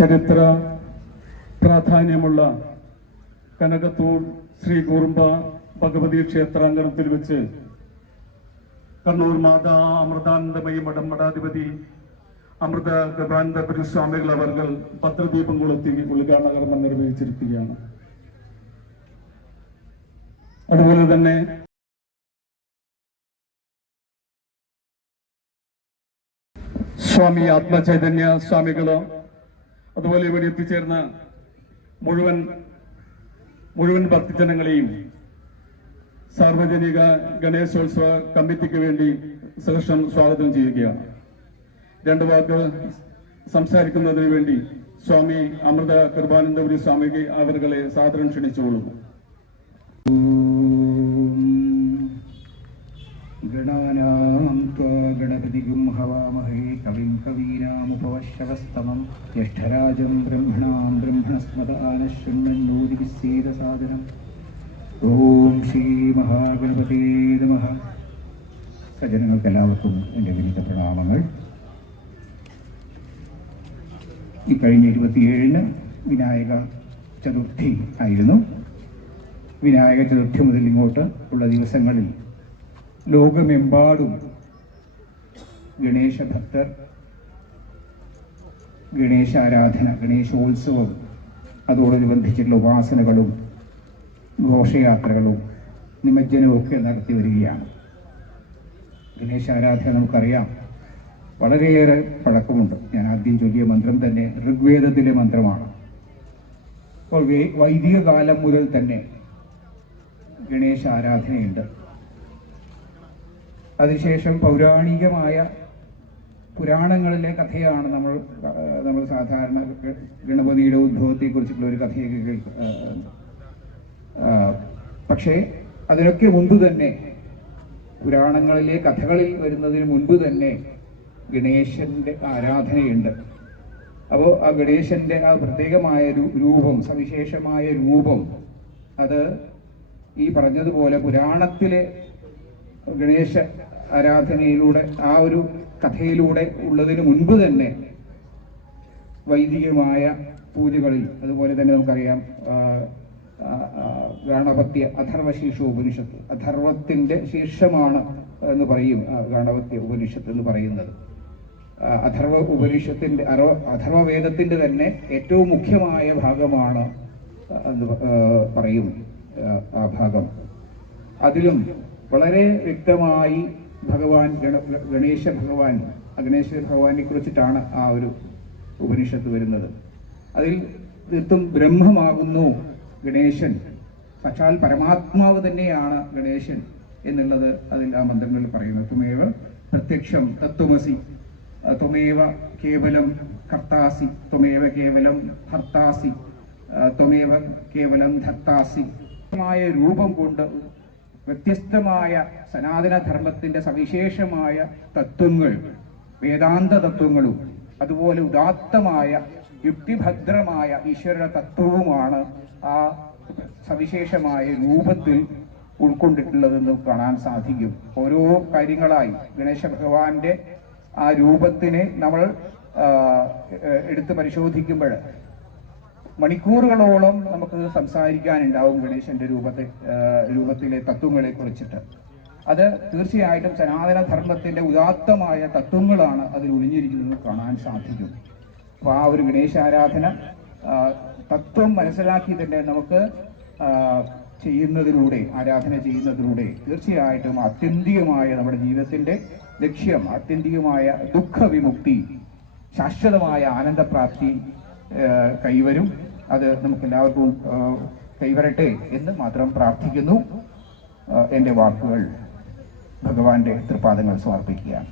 ചരിത്ര പ്രാധാന്യമുള്ള കനകത്തൂർ ശ്രീ കൂർമ്പ ഭഗവതി ക്ഷേത്രാങ്കണത്തിൽ വെച്ച് കണ്ണൂർ മാതാ അമൃതാനന്ദമയി മഠം മഠാധിപതി അമൃത ഗൃഹാനന്ദപുരി സ്വാമികൾ അവർ ഭദ്രദീപം കൊളുത്തി ഉദ്ഘാടന കർമ്മം നിർവഹിച്ചിരിക്കുകയാണ്. അതുപോലെ തന്നെ സ്വാമി ആത്മചൈതന്യ സ്വാമികള്, അതുപോലെ ഇവിടെ എത്തിച്ചേർന്ന മുഴുവൻ ഭക്തജനങ്ങളെയും സാർവജനിക ഗണേശോത്സവ കമ്മിറ്റിക്ക് വേണ്ടി സഹർഷം സ്വാഗതം ചെയ്യുകയാണ്. രണ്ട് വാക്ക് സംസാരിക്കുന്നതിന് വേണ്ടി സ്വാമി അമൃത കൃപാനന്ദപുരി സ്വാമിക്ക് അവരെ സാദരം ക്ഷണിച്ചുകൊള്ളുന്നു. ഗണപതിഗും ഹവാമഹേ കവിം കവീനാമുപവശ്യവസ്തമം ജ്യേഷ്ഠരാജം ബ്രഹ്മണാം ബ്രഹ്മണസ്മദാനശൃണ്വന്നോതിവിസ്സീദസാദനം. ഓം ശ്രീ മഹാഗണപതേ നമഃ. സജ്ജനങ്ങൾക്കെല്ലാവർക്കും എൻ്റെ വിനീത പ്രണാമങ്ങൾ. ഈ കഴിഞ്ഞ 27-ന് വിനായക ചതുർത്ഥി ആയിരുന്നു. വിനായക ചതുർത്ഥി മുതൽ ഇങ്ങോട്ട് ഉള്ള ദിവസങ്ങളിൽ ലോകമെമ്പാടും ഗണേശ ഭക്തർ, ഗണേശാരാധന, ഗണേശോത്സവം, അതോടനുബന്ധിച്ചിട്ടുള്ള ഉപാസനകളും ഘോഷയാത്രകളും നിമജ്ജനവും ഒക്കെ നടത്തി വരികയാണ്. ഗണേശാരാധന നമുക്കറിയാം, വളരെയേറെ പഴക്കമുണ്ട്. ഞാൻ ആദ്യം ചൊല്ലിയ മന്ത്രം തന്നെ ഋഗ്വേദത്തിലെ മന്ത്രമാണ്. അപ്പോൾ വൈദിക കാലം മുതൽ തന്നെ ഗണേശാരാധനയുണ്ട്. അതിനുശേഷം പൗരാണികമായ പുരാണങ്ങളിലെ കഥയാണ് നമ്മൾ സാധാരണ ഗണപതിയുടെ ഉദ്ഭവത്തെക്കുറിച്ചിട്ടുള്ള ഒരു കഥയൊക്കെ പക്ഷേ അതിനൊക്കെ മുൻപ് തന്നെ, പുരാണങ്ങളിലെ കഥകളിൽ വരുന്നതിന് മുൻപ് തന്നെ ഗണേശന്റെ ആരാധനയുണ്ട്. അപ്പോൾ ആ ഗണേശന്റെ ആ പ്രത്യേകമായ രൂപം, സവിശേഷമായ രൂപം, അത് ഈ പറഞ്ഞതുപോലെ പുരാണത്തിലെ ഗണേശ ആരാധനയിലൂടെ, ആ ഒരു കഥയിലൂടെ ഉള്ളതിന് മുൻപ് തന്നെ വൈദികമായ പൂജകളിൽ, അതുപോലെ തന്നെ നമുക്കറിയാം ഗാണപത്യ അഥർവശീർഷ ഉപനിഷത്ത്, അഥർവത്തിന്റെ ശീർഷമാണ് എന്ന് പറയും ഗാണപത്യ ഉപനിഷത്ത് എന്ന് പറയുന്നത്. അഥർവ ഉപനിഷത്തിന്റെ, അഥർവവേദത്തിന്റെ തന്നെ ഏറ്റവും മുഖ്യമായ ഭാഗമാണ് എന്ന് പറയും ആ ഭാഗം. അതിലും വളരെ വ്യക്തമായി ഗണേശ ഭഗവാനെ കുറിച്ചിട്ടാണ് ആ ഒരു ഉപനിഷത്ത് വരുന്നത്. അതിൽ തീർത്തും ബ്രഹ്മമാകുന്നു ഗണേശൻ, സാക്ഷാൽ പരമാത്മാവ് തന്നെയാണ് ഗണേശൻ എന്നുള്ളത് അതിൽ ആ മന്ത്രങ്ങളിൽ പറയുന്നത്. ത്വമേവ പ്രത്യക്ഷം തത്വമസി, ത്വമേവ കേവലം കർത്താസി, ത്വമേവ കേവലം ഭർത്താസി, ത്വമേവ കേവലം ധർത്താസി. രൂപം കൊണ്ട് വ്യത്യസ്തമായ സനാതനധർമ്മത്തിന്റെ സവിശേഷമായ തത്വങ്ങൾ, വേദാന്ത തത്വങ്ങളും അതുപോലെ ഉദാത്തമായ യുക്തിഭദ്രമായ ഈശ്വര തത്വവുമാണ് ആ സവിശേഷമായ രൂപത്തിൽ ഉൾക്കൊണ്ടിട്ടുള്ളതെന്ന് കാണാൻ സാധിക്കും. ഓരോ കാര്യങ്ങളായി ഗണേശ ഭഗവാന്റെ ആ രൂപത്തിനെ നമ്മൾ എടുത്ത് പരിശോധിക്കുമ്പോൾ മണിക്കൂറുകളോളം നമുക്ക് സംസാരിക്കാനുണ്ടാവും ഗണേശന്റെ രൂപത്തിലെ തത്വങ്ങളെ കുറിച്ചിട്ട്. അത് തീർച്ചയായിട്ടും സനാതനധർമ്മത്തിന്റെ ഉദാത്തമായ തത്വങ്ങളാണ് അതിൽ ഒളിഞ്ഞിരിക്കുന്നത് കാണാൻ സാധിക്കും. അപ്പോൾ ആ ഒരു ഗണേശാരാധന തത്വം മനസ്സിലാക്കി തന്നെ നമുക്ക് ആരാധന ചെയ്യുന്നതിലൂടെ തീർച്ചയായിട്ടും ആത്യന്തികമായ നമ്മുടെ ജീവിതത്തിന്റെ ലക്ഷ്യം, ആത്യന്തികമായ ദുഃഖവിമുക്തി, ശാശ്വതമായ ആനന്ദപ്രാപ്തി കൈവരും. അത് നമുക്കെല്ലാവർക്കും കൈവരട്ടെ എന്ന് മാത്രം പ്രാർത്ഥിക്കുന്നു. എൻ്റെ വാക്കുകൾ ഭഗവാന്റെ തൃപാദങ്ങൾ സമർപ്പിക്കുകയാണ്.